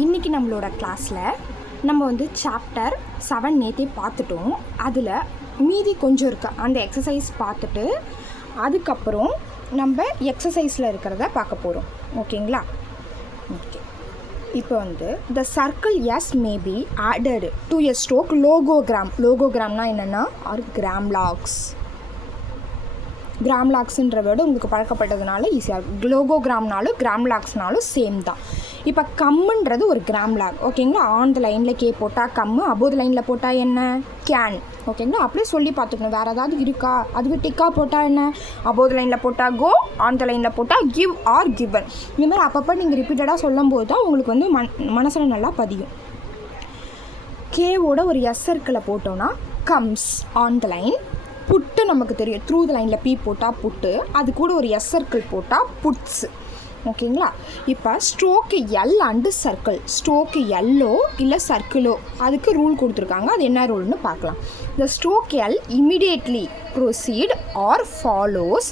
இன்றைக்கி நம்மளோட கிளாஸில் நம்ம வந்து சாப்டர் 7 நேற்றே பார்த்துட்டோம். அதில் மீதி கொஞ்சம் இருக்குது. அந்த எக்ஸசைஸ் பார்த்துட்டு அதுக்கப்புறம் நம்ம எக்ஸசைஸில் இருக்கிறத பார்க்க போகிறோம். ஓகேங்களா? ஓகே. இப்போ வந்து the circle S may be added to a stroke logogram. லோகோகிராம்னா என்னென்னா ஆர் கிராம்லாக்ஸ். கிராம்லாக்ஸுன்ற வேர்டு உங்களுக்கு பழக்கப்பட்டதுனால ஈஸியாக இருக்கும். லோகோகிராம்னாலும் கிராம்லாக்ஸ்னாலும் சேம் தான். இப்போ கம்முன்றது ஒரு கிராம்லாக். ஓகேங்களா? ஆன் த லைனில் கே போட்டால் கம்மு, அபோவ் லைனில் போட்டால் என்ன கேன். ஓகேங்களா? அப்படியே சொல்லி பார்த்துக்கணும். வேறு ஏதாவது இருக்கா? அதுக்கு டிக்கா போட்டால் என்ன, அபோவ் லைனில் போட்டால் கோ, ஆன் த லைனில் போட்டால் கிவ் ஆர் கிவன். இந்த மாதிரி அப்பப்போ நீங்கள் ரிப்பீட்டடாக சொல்லும் போது தான் உங்களுக்கு வந்து மனசில் நல்லா பதியும். கேவோட ஒரு எஸ் சர்க்கிளை போட்டோன்னா கம்ஸ் ஆன் த லைன். புட்டு நமக்கு தெரியும், த்ரூ த லைனில் பி போட்டால் புட்டு, அது கூட ஒரு எஸ் சர்க்கிள் போட்டால் புட்ஸ். ஓகேங்களா? இப்போ stroke L and circle. Stroke எல்லோ இல்லை சர்க்கிளோ அதுக்கு ரூல் கொடுத்துருக்காங்க. அது என்ன ரூல்னு பார்க்கலாம். The stroke L immediately proceed or follows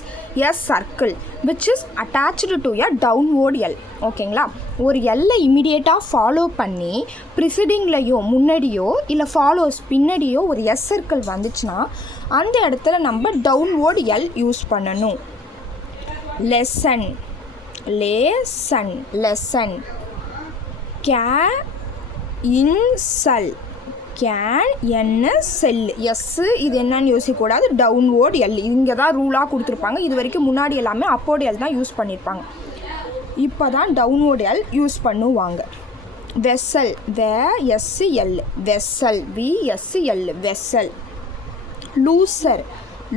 a circle which is attached to a downward L. ஓகேங்களா? ஒரு எல்லை இமிடியேட்டாக ஃபாலோ பண்ணி ப்ரிசீடிங்லையோ முன்னாடியோ இல்லை ஃபாலோஸ் பின்னாடியோ ஒரு எஸ் சர்க்கிள் வந்துச்சுன்னா அந்த இடத்துல நம்ம டவுன்வோர்ட் எல் யூஸ் பண்ணணும். Lesson, lesson, lesson. இன்சல், கேன் என்ன செல். எஸ்ஸு இது என்னன்னு யோசிக்கக்கூடாது. டவுன்வோர்ட் எல் இங்கே தான் ரூலாக கொடுத்துருப்பாங்க. இது வரைக்கும் முன்னாடி எல்லாமே அப்போர்ட் எல் தான் யூஸ் பண்ணியிருப்பாங்க. இப்போ தான் டவுன்வோர்ட் எல் யூஸ் பண்ணுவாங்க. Vessel, VSL, vessel, VSL, vessel. Loser,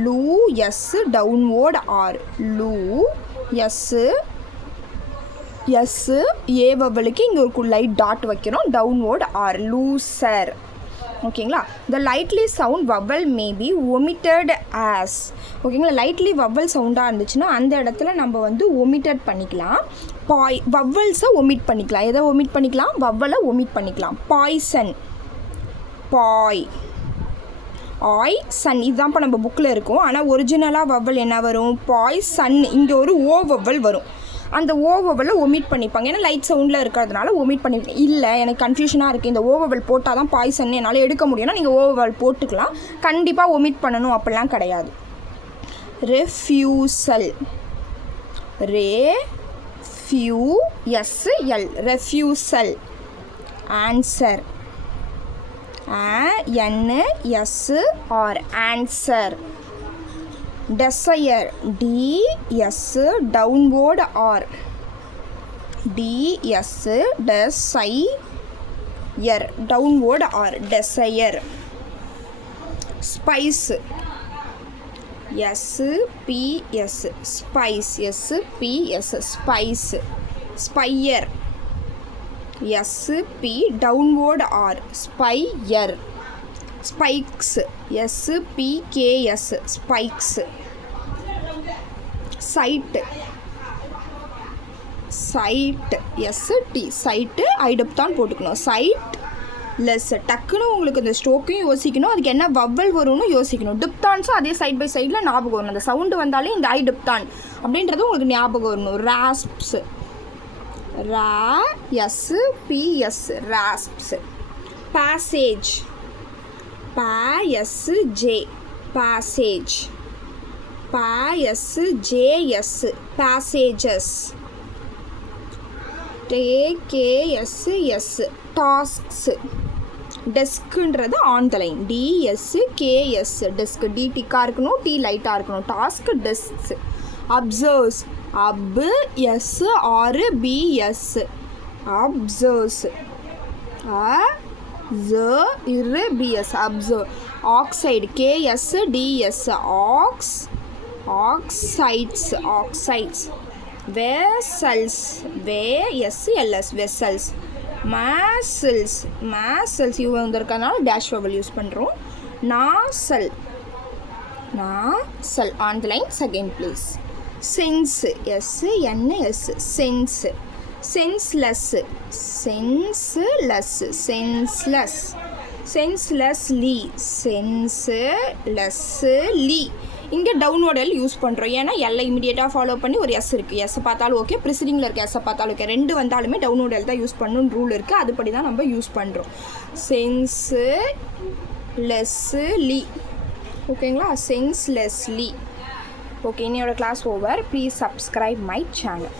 லூ எஸ் டவுன்வோர்ட் ஆர், லூ எஸ்ஸு ஏ வவலுக்கு இங்கே ஒரு லைட் டாட் வைக்கிறோம். Downward R, loser. ஓகேங்களா? The lightly sound vowel may be omitted as. ஓகேங்களா? லைட்லி வவல் சவுண்டாக இருந்துச்சுன்னா அந்த இடத்துல நம்ம வந்து ஒமிட்டட் பண்ணிக்கலாம். வவல்ஸை ஒமிட் பண்ணிக்கலாம். எதை ஒமிட் பண்ணிக்கலாம்? வவலை ஒமிட் பண்ணிக்கலாம். பாய்சன், பாய், ஆய் சன். இதுதான் இப்போ நம்ம புக்கில் இருக்கும். ஆனால் ஒரிஜினலாக வவல் என்ன வரும்? பாய் சன். இங்கே ஒரு ஓ வவல் வரும். அந்த ஓ வவலை ஒமிட் பண்ணிப்பாங்க. ஏன்னா லைட் சவுண்டில் இருக்கிறதுனால ஒமிட் பண்ணிருக்கேன். இல்லை எனக்கு கன்ஃபியூஷனாக இருக்குது, இந்த ஓ வவல் போட்டால் தான் பாய்சன் என்னால் எடுக்க முடியும்னா நீங்கள் ஓ வவல் போட்டுக்கலாம். கண்டிப்பாக ஒமிட் பண்ணணும் அப்படிலாம் கிடையாது. Refusal, REFUSL, refusal. Answer, ANSR, answer. Desire, DS downward R, DS desire, downward R, desire. Spice, SPS, spice, SPS, spice. Spire, SP downward R, spire. Spikes, SPKS, spikes. Sight, ST, sight ஐடப்தான் போட்டுக்கணும். Sightless. டக்குன்னு உங்களுக்கு இந்த ஸ்ட்ரோக்கையும் யோசிக்கணும், அதுக்கு என்ன vowel வரும்னு யோசிக்கணும். டிப்தான்ஸும் அதே சைட் பை சைடில் ஞாபகம் வரணும். அந்த சவுண்டு வந்தாலே இந்த ஐடிப்தான் அப்படின்றது உங்களுக்கு ஞாபகம் வரணும். Rasps, RASPS, rasps. Passage, PASJ, passage. PASJS, passages. TKSS, tasks. டெஸ்க்குன்றது on the line. DSKS, desk. D டிக்காக இருக்கணும், T லைட்டாக இருக்கணும். Task, desks. Observes, ABSRBS, observes. BS, observe. Oxide, KSDS, oxides, oxides. Vessels, VSLS, vessels. Muscles, இவங்க வந்திருக்கனால dash vowel use பண்ணுறோம். Nozzle, on the line, second place. Sense, SNS, sense. Senseless, senselessly, senselessly. இங்கே downward L use பண்ணுறோம். ஏன்னா எல்லை இமீடியட்டாக follow பண்ணி ஒரு S இருக்குது. எஸ் பார்த்தாலும் ஓகே, ப்ரிசீடிங்கில் இருக்க எஸ்ஸை பார்த்தாலும் ஓகே, ரெண்டு வந்தாலுமே டவுன்வோர்ட் எல் தான் யூஸ் பண்ணணும்னு ரூல் இருக்குது. அதுபடி தான் நம்ம யூஸ் பண்ணுறோம். சென்ஸு லெஸ்லி, ஓகேங்களா, சென்ஸ்லெஸ்லி. ஓகே, இன்னையோட class over. Please subscribe my channel.